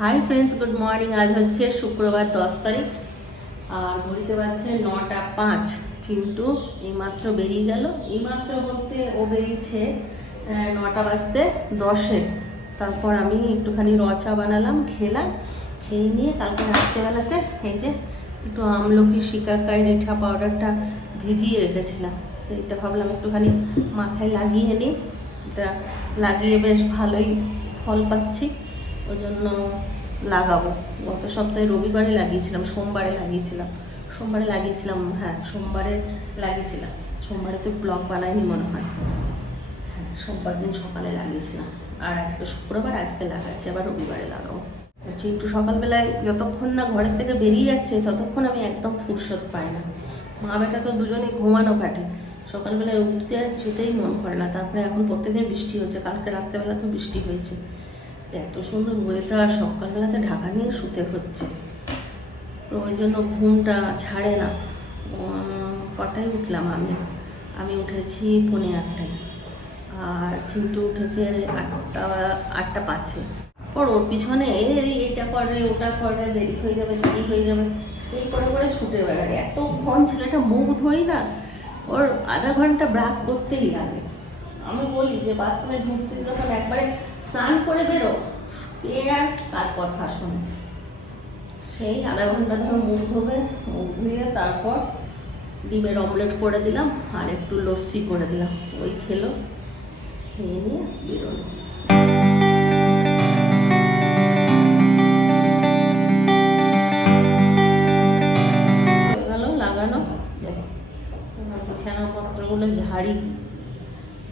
Hi friends good morning আজ হচ্ছে শুক্রবার দশ তারিখ। আর ঘড়িতে বাজছে নটা পাঁচ। চিন্টু এইমাত্র বেরিয়ে গেল। এইমাত্র বলতে ও বেরিয়েছে নটা বাজতে দশে। তারপর আমি একটুখানি রচা বানালাম, খেলাম। খেয়ে নিয়ে কালকে রাত্রেবেলাতে এই যে একটু আমলকি, শিকাকাই, রেঠা পাউডারটা ভিজিয়ে রেখেছিলাম। তো এটা ভাবলাম একটুখানি মাথায় লাগিয়ে নিই। এটা লাগিয়ে বেশ ভালোই ফল পাচ্ছি। ওই জন্য লাগাবো। গত সপ্তাহে রবিবারে লাগিয়েছিলাম, সোমবারে লাগিয়েছিলাম। সোমবারে লাগিয়েছিলাম হ্যাঁ সোমবারে লাগিয়েছিলাম। সোমবারে তো ব্লগ বানাইনি মনে হয়। হ্যাঁ সোমবার দিন সকালে লাগিয়েছিলাম। আর আজকে শুক্রবার, আজকে লাগাচ্ছি, আবার রবিবারে লাগাবো। আর একটু সকালবেলায় যতক্ষণ না ঘরের থেকে বেরিয়ে যাচ্ছে, ততক্ষণ আমি একদম ফুরসত পাই না। মা বেটা তো দুজনেই ঘুমানো কাটে সকালবেলায় উঠতে আর যেতেই মন করে না। তারপরে এখন প্রত্যেকদিন বৃষ্টি হচ্ছে। কালকে রাত্রেবেলা তো বৃষ্টি হয়েছে। এত সুন্দর ওয়েদার সকালবেলাতে ঢাকা নিয়ে শুতে হচ্ছে। তো ওই জন্য ঘুমটা ছাড়ে না। কটায় উঠলাম আমি? আমি উঠেছি পৌনে আটটায়। আর চিন্টু উঠেছে আটটা আটটা পাচ্ছে ওর ওর পিছনে এটা করে ওটা করে দেরি হয়ে যাবে দেরি হয়ে যাবে। এই করে করে ছুটে বেড়ায়। এত ঘন ছেলেটা মুখ ধোই না। ওর আধা ঘণ্টা ব্রাশ করতেই লাগে। আমি বলি যে বাথরুমে ঢুকছি, যখন একবারে স্নান করে বেরো এ আর তার কথা শোনে সেই আধা ঘণ্টা ধরে মুখ ধোবে, মুখ ধুয়ে তারপর ডিমের অমলেট করে দিলাম, আর একটু লস্যি করে দিলাম। ওই খেলো, খেয়ে নিয়ে বেরোলো। লাগানো। বিছানাপত্রগুলো ঝাড়ি,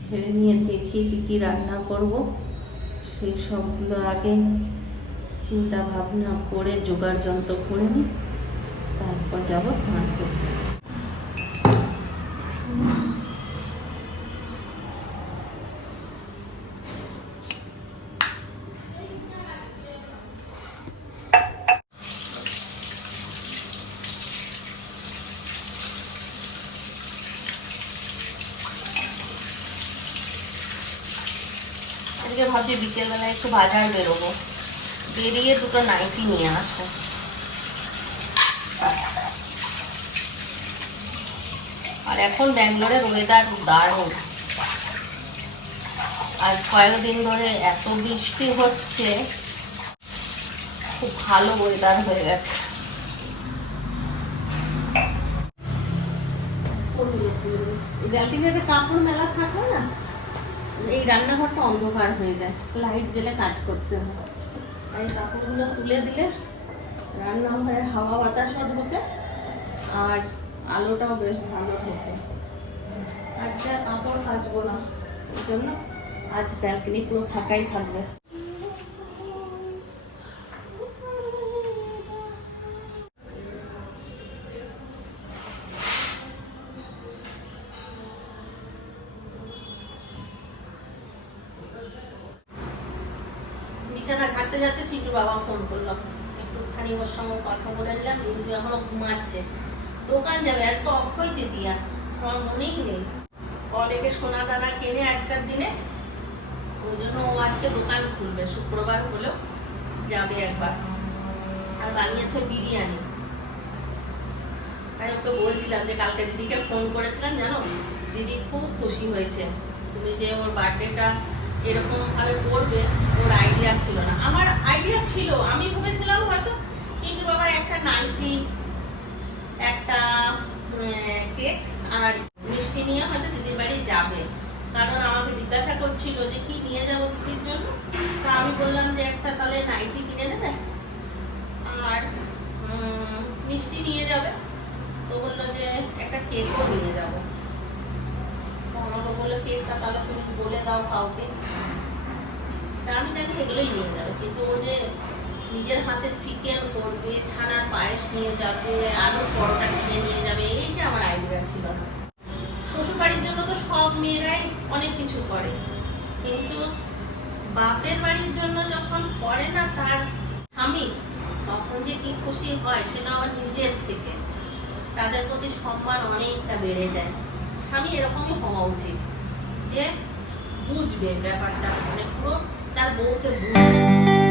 ঝেড়ে নিয়ে দেখি কি কি রান্না করব। সেই সবগুলো আগে চিন্তা ভাবনা করে জোগাড় যন্ত্র করে নিই তারপর যাব স্নান করতে। আজকে ভাবছি বিকেলবেলায় একটু বাজার বেরোবো। বেরিয়ে দুটো নাইটি নিয়ে আসব। আর এখন ব্যাঙ্গালোরের ওয়েদার দারুণ। আজ কয়েকদিন ধরে এত বৃষ্টি হচ্ছে, খুব ভালো ওয়েদার হয়ে গেছে। কাপড় মেলা থাকলে না এই রান্নাঘরটা অন্ধকার হয়ে যায় লাইট জেলে কাজ করতে হয়। তাই কাপড়গুলো তুলে দিলে রান্নাঘরে হাওয়া বাতাসও ঢোকে, আর আলোটাও বেশ ভালো ঢোকে। আজকে আর কাপড় কাচবো না, এই জন্য আজ ব্যালকনি পুরো ফাঁকাই থাকবে। অক্ষয় তৃতীয়া আমার মনেই নেই। অনেকে সোনা দানা কেনে আজকের দিনে, ওই জন্য ও আজকে দোকান খুলবে, শুক্রবার হলেও যাবে একবার। আর বানিয়েছে বিরিয়ানি। তাই ওকে বলছিলাম যে কালকে দিদিকে ফোন করেছিলাম, জানো? দিদি খুব খুশি হয়েছে। তুমি যে ওর বার্থডেটা এরকমভাবে করবে, ওর আইডিয়া ছিল না। আমার আইডিয়া ছিল, আমি ভেবেছিলাম হয়তো চিন্টু বাবা একটা নাইটি, একটা কেক আর মিষ্টি নিয়ে হয়তো দিদির বাড়ি যাবে। কারণ আমাকে জিজ্ঞাসা করছিল যে কি নিয়ে যাব দিদির জন্য? তা আমি বললাম যে একটা তাহলে নাইটি কিনে নেবে আর মিষ্টি নিয়ে যাবে। তো বলল যে একটা কেকও নিয়ে যাব। আমাকে বলল, কেকটা তাহলে তুমি বলে দাও কাউকে। তা আমি জানি এগুলোই নিয়ে যাবে। কিন্তু ও যে নিজের হাতে চিকেন করবে, ছানার পায়েস নিয়ে যাবে, আলুর পরোটা কিনে নিয়ে যাবে, এইটা আমার আইডিয়া ছিল না। শ্বশুর বাড়ির জন্য তো সব মেয়েরাই অনেক কিছু করে। কিন্তু বাপের বাড়ির জন্য যখন করে না তার স্বামী, তখন যে কি খুশি হয় সেটা আমার নিজের থেকে। তাদের প্রতি সম্মান অনেকটা বেড়ে যায়। স্বামী এরকমই হওয়া উচিত। যে বুঝবে ব্যাপারটা মানে পুরো তার বউকে বুঝবে।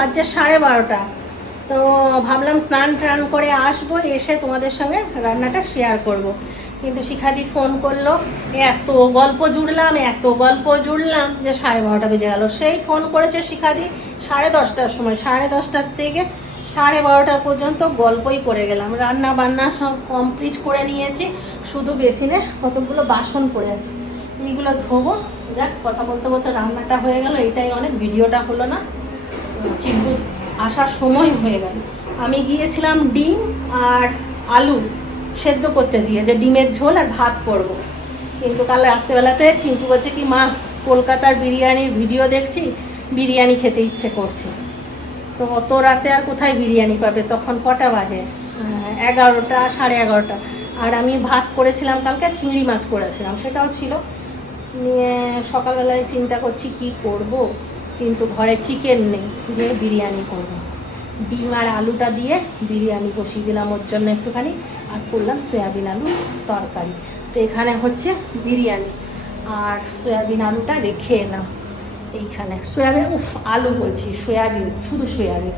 বাজছে সাড়ে বারোটা। তো ভাবলাম স্নান টান করে আসব, এসে তোমাদের সঙ্গে রান্নাটা শেয়ার করব। কিন্তু শিখাদি ফোন করল এত গল্প জুড়লাম, এত গল্প জুড়লাম যে সাড়ে বারোটা বেজে গেল। সেই ফোন করেছে শিখাদি সাড়ে দশটার সময়। সাড়ে দশটার থেকে সাড়ে বারোটা পর্যন্ত গল্পই করে গেলাম। রান্না বান্না সব কমপ্লিট করে নিয়েছি, শুধু বেসিনে কতগুলো বাসন পড়ে আছে। এইগুলো ধোবো, যাক, কথা বলতে বলতে রান্নাটা হয়ে গেল। এটাই অনেক, ভিডিওটা হলো না। কিন্তু আসার সময় হয়ে গেল। আমি গিয়েছিলাম ডিম আর আলু সেদ্ধ করতে দিয়ে, যে ডিমের ঝোল আর ভাত করব। কিন্তু কাল রাত্রেবেলাতে চিন্টু বলছে কি, মা, কলকাতার বিরিয়ানির ভিডিও দেখছি, বিরিয়ানি খেতে ইচ্ছে করছে। তো অত রাতে আর কোথায় বিরিয়ানি পাবে? তখন কটা বাজে? এগারোটা, সাড়ে এগারোটা। আর আমি ভাত করেছিলাম কালকে চিংড়ি মাছ করেছিলাম। সেটাও ছিল। নিয়ে সকালবেলায় চিন্তা করছি, কি করব? কিন্তু ঘরে চিকেন নেই, যে বিরিয়ানি করব। ডিম আর আলুটা দিয়ে বিরিয়ানি বসিয়ে দিলাম ওর জন্য একটুখানি, আর করলাম সয়াবিন আলু তরকারি। তো এখানে হচ্ছে বিরিয়ানি, আর সয়াবিন আলুটা রেখে এলাম এইখানে। সয়াবিন, উফ, আলু বলছি, সয়াবিন, শুধু সয়াবিন।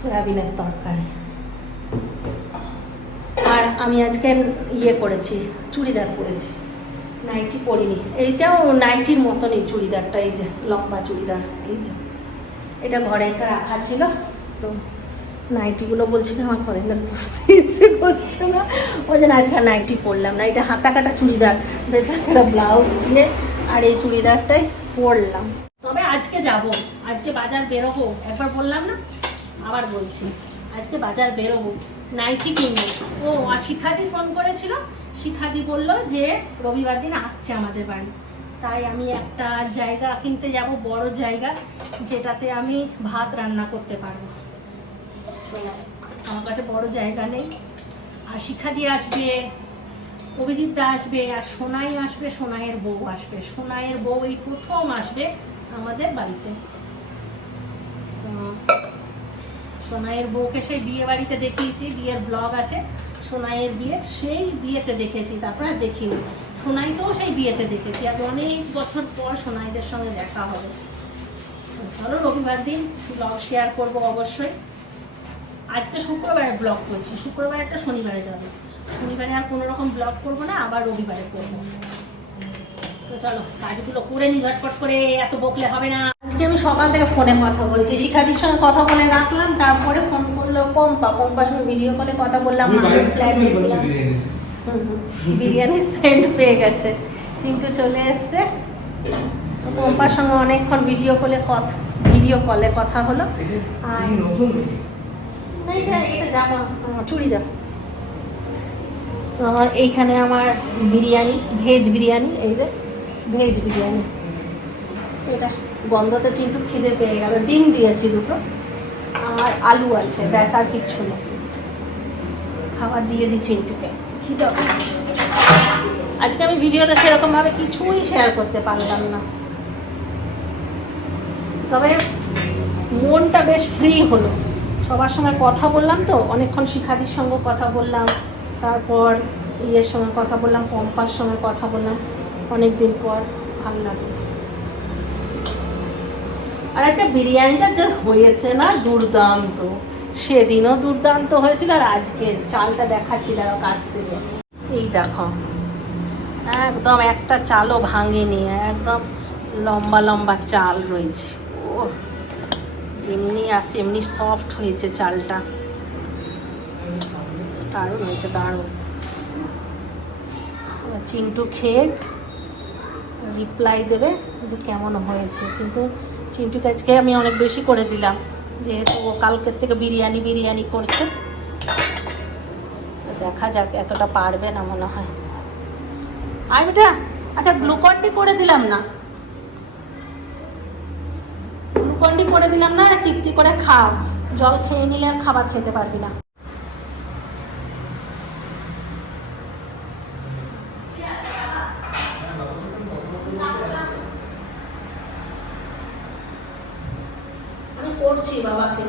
সয়াবিনের তরকারি। আর আমি আজকে ইয়ে করেছি, চুড়িদার পরেছি নাইটি পরিনি। এইটাও নাইটির মতনই চুড়িদারটা, এই যে লম্বা চুড়িদার, এই যে। এটা ঘরে একটা রাখা ছিল, তো নাইটিগুলো বলছি না আমার ঘরে না পরতে ইচ্ছে করছে না। ওই জন্য আজকে নাইটি পরলাম না। এটা হাতা কাটা চুড়িদার, ভেতরে একটা ব্লাউজ দিয়ে, আর এই চুড়িদারটাই পরলাম। তবে আজকে যাব। আজকে বাজার বেরোবো। একবার বললাম না, আবার বলছি। আজকে বাজার বেরোবো। নাইটি কিনবো। ও আর শিখাদি ফোন করেছিল শিখাদি বলল যে, রবিবার দিন আসছে আমাদের বাড়ি। তাই আমি একটা জায়গা কিনতে যাব, বড় জায়গা, যেটাতে আমি ভাত রান্না করতে পারব। আমার কাছে বড় জায়গা নেই। আর শিখাদি আসবে, অভিজিৎ দা আসবে, আর সোনাই আসবে, সোনাইয়ের বউ আসবে। সোনাইয়ের বউ এই প্রথম আসবে আমাদের বাড়িতে। সোনাইয়ের বউকে সেই বিয়ে বাড়িতে দেখিয়েছি, বিয়ের ব্লগ আছে। সোনাইয়ের বিয়ে, সেই বিয়েতে দেখেছি, তারপরে দেখিনি। সোনাইকেও সেই বিয়েতে দেখেছি আর অনেক বছর পর সোনাইদের সঙ্গে দেখা হবে। চলো রবিবার দিন ব্লগ শেয়ার করব অবশ্যই। আজকে শুক্রবারে ব্লগ করছি, শুক্রবার একটা শনিবারে যাবে। শনিবারে আর কোনো রকম ব্লগ করব না, আবার রবিবারে করব। তো চলো, কাজগুলো করে নি ঝটপট করে, এত বকলে হবে না। আজকে আমি সকাল থেকে ফোনে কথা বলছি। শিখাদির সঙ্গে কথা বলে রাখলাম তারপরে ফোন করল পম্পা। পম্পার সঙ্গে ভিডিও কলে কথা বললাম বিরিয়ানি। বিরিয়ানির সেন্ট পেয়ে গেছে। চিন্তু চলে এসছে। পম্পার সঙ্গে অনেকক্ষণ ভিডিও কলে কথা ভিডিও কলে কথা হলো। আর এটা জামা চুড়িদার। তো এইখানে আমার বিরিয়ানি ভেজ বিরিয়ানি এই যে ভেজ বিরিয়ানি। এটা গন্ধতে চিন্টু খিদে পেয়ে গেল, ডিম দিয়েছি দুটো। আর আলু আছে, ব্যাস আর কিচ্ছু নেই। খাবার দিয়ে দিই চিন্টুকে খিদে আজকে আমি ভিডিওটা সেরকমভাবে কিছুই শেয়ার করতে পারলাম না। তবে মনটা বেশ ফ্রি হলো। সবার সঙ্গে কথা বললাম তো, অনেকক্ষণ শিখাদির সঙ্গে কথা বললাম, তারপর ইয়ের সঙ্গে কথা বললাম, পম্পার সঙ্গে কথা বললাম। অনেক দিন পর ভালো লাগল। আর আজকে বিরিয়ানিটা যা হয়েছে না, দুর্দান্ত। সেদিনও দুর্দান্ত হয়েছিল আর আজকে চালটা দেখাচ্ছি, দাঁড়াও কাছ থেকে। এই দেখো, একদম একটা চালও ভাঙেনি, একদম লম্বা লম্বা চাল রয়েছে। ও যেমনি আসে এমনি সফট হয়েছে চালটা। দারুণ হয়েছে, দারুণ। চিন্টু খেয়ে রিপ্লাই দেবে যে কেমন হয়েছে, কিন্তু চিন্টুকে আজকে আমি অনেক বেশি করে দিলাম, যেহেতু ও কালকের থেকে বিরিয়ানি বিরিয়ানি করছে। দেখা যাক এতটা পারবে না মনে হয়। আয় বেটা আচ্ছা গ্লুকন্ডি করে দিলাম না। গ্লুকন্ডি করে দিলাম না তৃপ্তি করে খাও জল খেয়ে নিলে আর খাবার খেতে পারবি না আমি করছি বাবাকে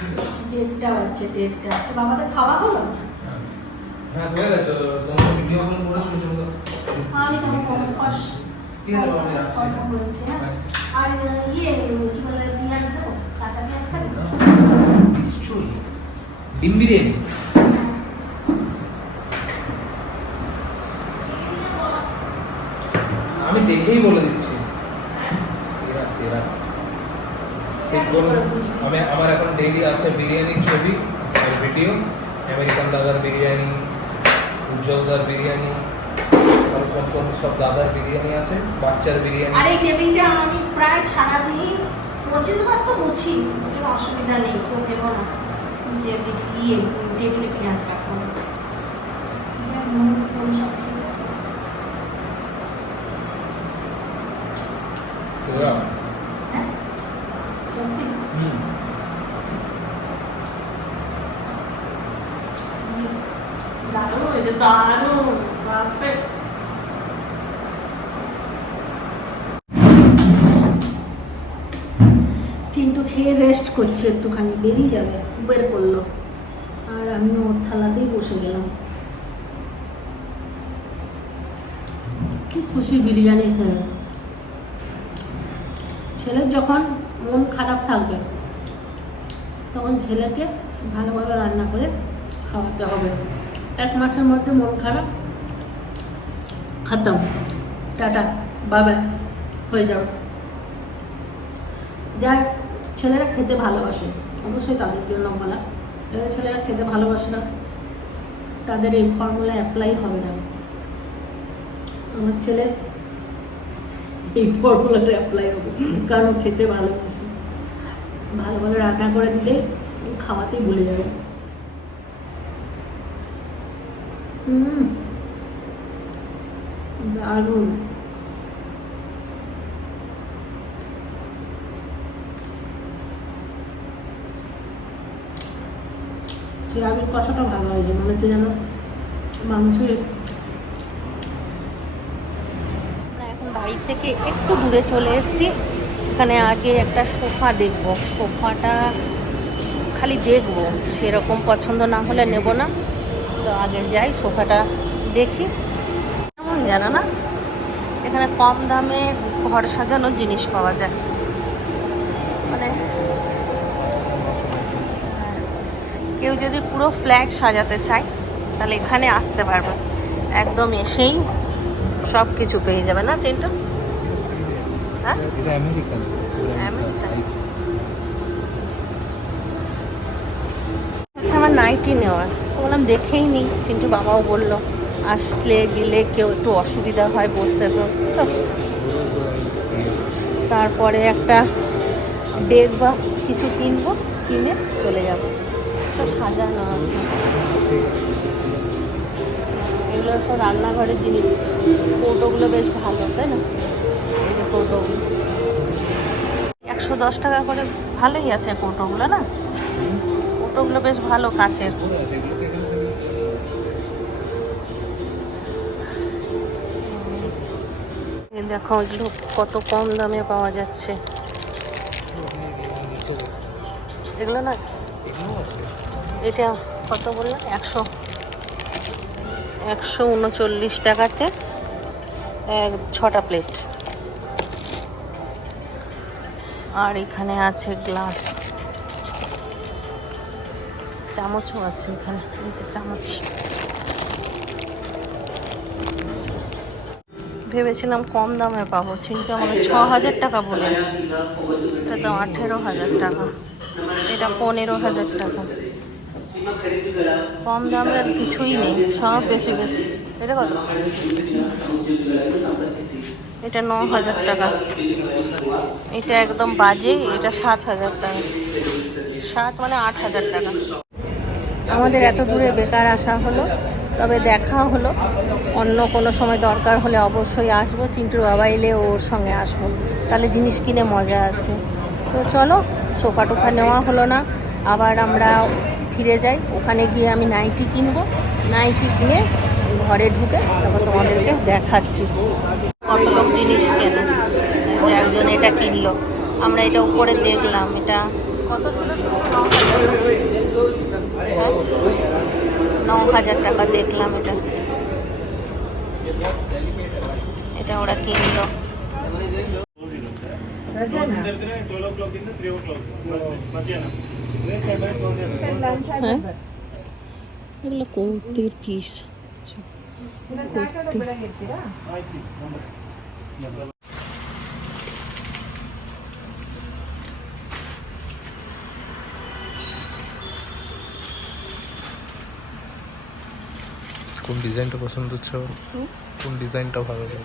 কটা হচ্ছে দেড়টা। তো বাবাদের খাওয়া হলো? হ্যাঁ হয়ে গেছে। তোমার ভিডিও কল করেছিল তুমি আমি তো কষ ঠিক আছে বাবা, আমি রাখছি। কথা বলেছি হ্যাঁ। আর ইয়ে কি বলে পেঁয়াজ দেবো? কাঁচা পেঁয়াজ খাবি? নিশ্চয়ই। ডিম বিরিয়ানি আমি দেখেই বলে দিচ্ছি সেরা সেরা সেট করুন আমি আমার এখন ডেইলি আছে বিরিয়ানির ছবি আর ভিডিও আমেরিকান দাদার বিরিয়ানি উজ্জ্বলদার বিরিয়ানি কোন সব দাদার বিরিয়ানি আছে, বাচ্চার বিরিয়ানি। আর এই টেবিলটা আমি প্রায় সারাদিন পঁচিশ বার তো মুছি, কোনো অসুবিধা নেই, কেউ ভেবো না। যে ইয়ে টেবিলে পেঁয়াজ কাটবো চিন্টু খেয়ে রেস্ট করছে, একটুখানি বেরিয়ে যাবে বের করল। আর আমি ওর থালাতেই বসে গেলাম। কি খুশি বিরিয়ানি খেয়ে। ছেলের যখন মন খারাপ থাকবে, তখন ছেলেকে ভালোভাবে রান্না করে খাওয়াতে হবে। এক মাসের মধ্যে মন খারাপ, খাতাম। টাটা বাবা হয়ে যাও। যা ছেলেরা খেতে ভালোবাসে, অবশ্যই তাদের জন্য বলা। যারা ছেলেরা খেতে ভালোবাসে না, তাদের এই ফর্মুলা অ্যাপ্লাই হবে না। আমার ছেলে এই ফর্মুলাটা অ্যাপ্লাই হবে, কারণ খেতে ভালোবাসে। ভালো ভালো রান্না করে দিলে খাওয়াতেই ভুলে যাবে। দারুণ। সিরামিক কষাটা ভালো হয়েছে মনে হচ্ছে যেন আমরা এখন বাড়ির থেকে একটু দূরে চলে এসেছি। এখানে আগে একটা সোফা দেখব। সোফাটা খালি দেখব। সেরকম পছন্দ না হলে নেব না। তো আগে যাই, সোফাটা দেখি। কেমন জানো না? এখানে কম দামে ঘর সাজানোর জিনিস পাওয়া যায় মানে হ্যাঁ, কেউ যদি পুরো ফ্ল্যাট সাজাতে চায় তাহলে এখানে আসতে পারবে। একদম এসেই সব কিছু পেয়ে যাবে না চিন্টু? হ্যাঁ? আমেরিকান। হচ্ছে আমার নাইটি নেওয়ার বললাম দেখেই নি। চিন্টু বাবাও বলল আসলে গেলে কেউ একটু অসুবিধা হয় বসতে বসতে তো। তারপরে একটা বেগ বা কিছু কিনবো কিনে চলে যাব। সব সাজানো আছে। এগুলো সব রান্নাঘরের জিনিস। কৌটোগুলো বেশ ভালো, তাই না? এই যে কৌটোগুলো একশো দশ টাকা করে ভালোই আছে কৌটোগুলো না? কৌটোগুলো বেশ ভালো কাচের। দেখো, এগুলো কত কম দামে পাওয়া যাচ্ছে। এগুলো না এটা কত বললাম একশো একশো উনচল্লিশ টাকাতে এক, ছটা প্লেট আর এখানে আছে গ্লাস চামচও আছে এখানে, এই যে চামচ। ভেবেছিলাম কম দামে পাবো, কিন্তু আমাকে ছ হাজার টাকা বলেছে। এটা তো আঠেরো হাজার টাকা। এটা পনেরো হাজার টাকা। কম দামের কিছুই নেই, সব বেশি বেশি এটা কত? এটা ন হাজার টাকা। এটা একদম বাজে, এটা সাত হাজার টাকা। সাত মানে আট হাজার টাকা। আমাদের এত দূরে বেকার আসা হলো, তবে দেখা হলো। অন্য কোনো সময় দরকার হলে অবশ্যই আসব। চিন্টুর বাবা এলে ওর সঙ্গে আসব। তাহলে জিনিস কিনে মজা আছে। তো চলো সোফা টোফা নেওয়া হলো না। আবার আমরা ফিরে যাই। ওখানে গিয়ে আমি নাইটি কিনবো। নাইটি কিনে ঘরে ঢুকে তারপর তোমাদেরকে দেখাচ্ছি। কত লোক জিনিস কেনে? যে একজন এটা কিনলো। আমরা এটা উপরে দেখলাম। এটা কত ছিল? ন হাজার টাকা দেখলাম এটা। এটা ওরা কিনলো। হ্যাঁ? এগুলো কুর্তির পিস কুর্তি। কোন ডিজাইনটা পছন্দ হচ্ছে? কোন ডিজাইনটা ভালো লাগে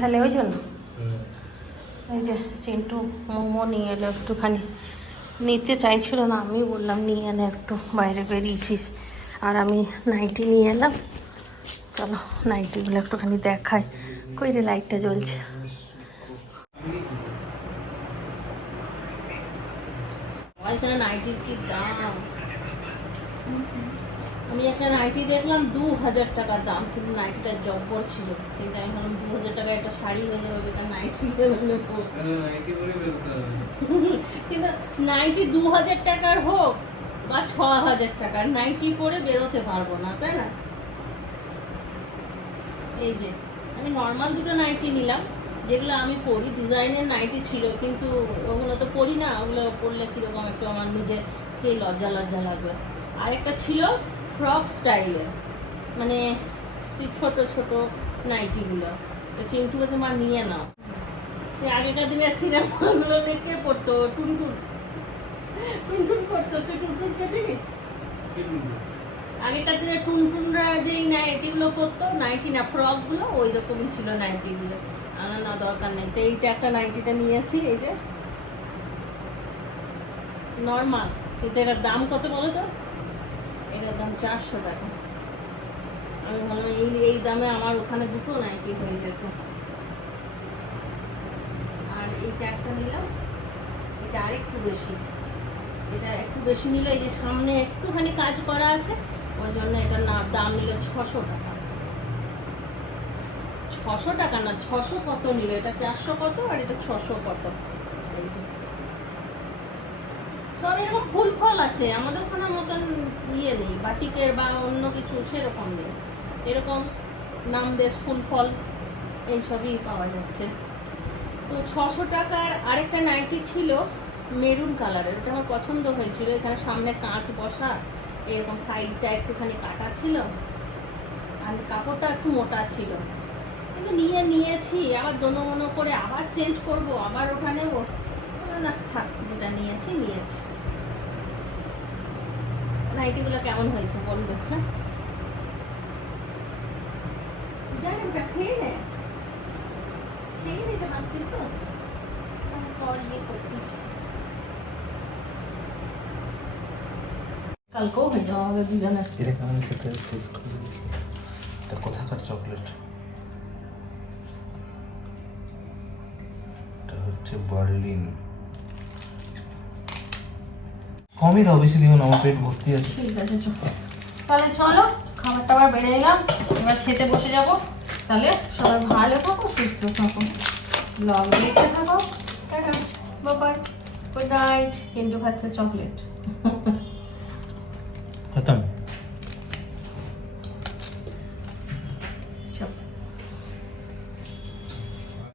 ফেলে ওই জন্য। এই যে চিন্টু মোমো নিয়ে এলো একটুখানি। নিতে চাইছিল না আমি বললাম নিয়ে এনে একটু বাইরে বেরিয়েছিস। আর আমি নাইটি নিয়ে এলাম। চলো নাইটিগুলো একটুখানি দেখাই। কই রে লাইটটা জ্বলছে। নাইটির কি দাম? আমি একটা নাইটি দেখলাম দু হাজার টাকার দাম কিন্তু নাইটিটা জব্বর ছিল। কিন্তু আমি ভাবলাম দু হাজার টাকা একটা শাড়ি হয়ে যাবে বেকার নাইটি কিন্তু নাইটি দু হাজার টাকার হোক বা ছ হাজার টাকার নাইটি পরে বেরোতে পারব না তাই না? এই যে আমি নর্মাল দুটো নাইটি নিলাম যেগুলো আমি পরি ডিজাইনের নাইটি ছিল কিন্তু ওগুলো তো পরি না ওগুলো পরলে কীরকম একটু আমার নিজেকে লজ্জা লজ্জা লাগবে। আরেকটা ছিল ফ্রক স্টাইলের মানে ছোট ছোট নাইটিগুলো তো চিন্টু বলছে, মা, নিয়ে নাও। সে আগেকার দিনের সিনেমাগুলো কে পড়তো, টুনটুন। টুনটুন করতো। তুই টুনটুনকে চিনিস আগেকার দিনে টুনটুনরা যেই নাইটিগুলো পরতো, নাইটি না ফ্রকগুলো ওই রকমই ছিল নাইটিগুলো আমার না, দরকার নেই। তো এইটা একটা নাইটিটা নিয়েছি, এই যে। নর্মাল। কিন্তু এটার দাম কত বলো তো? এটার দাম চারশো টাকা। আমি ভাবলাম এই এই দামে আমার ওখানে দুটো নাইটি হয়ে যেত আর এইটা একটা নিলাম। এটা আরেকটু বেশি। এটা একটু বেশি নিল এই যে সামনে একটুখানি কাজ করা আছে, ওই জন্য এটার না, দাম নিল ছশো টাকা। ছশো টাকা না, ছশো কত নিল? এটা চারশো কত আর এটা ছশো কত? এই যে। সব এরকম ফুল ফল আছে, আমাদের ওখানের মতন ইয়ে নেই, বাটিকের বা অন্য কিছু সেরকম নেই। এরকম নামদেশ ফুল ফল এইসবই পাওয়া যাচ্ছে। তো ছশো টাকার আরেকটা নাইটি ছিল মেরুন কালারের ওটা আমার পছন্দ হয়েছিল, এখানে সামনে কাঁচ বসা, এরকম সাইডটা একটুখানি কাটা ছিল, আর কাপড়টা একটু মোটা ছিল। কিন্তু নিয়ে নিয়েছি, আবার দোনো মনো করে আবার চেঞ্জ করব, আবার ওটা নেব না, থাক, যেটা নিয়েছি নিয়েছি। নাইটিগুলো কেমন হয়েছে বলবে হ্যাঁ? জানি ওটা খেয়ে নে। খেয়ে নিতে পারতিস তো? ইয়ে করতিস। কোথাকার চকলেট হচ্ছে বার্লিন কমই দাও বেশি দিও না আমার পেট ভর্তি আছে। ঠিক আছে তাহলে চলো খাবার টাবার বেড়ে গেলাম এবার খেতে বসে যাব। তাহলে সবাই ভালো থাকো সুস্থ থাকো। ব্লগ দেখতে থাকো। টাটা। বাবাই গুড নাইট চেন্ডু খাচ্ছে চকলেট খতম।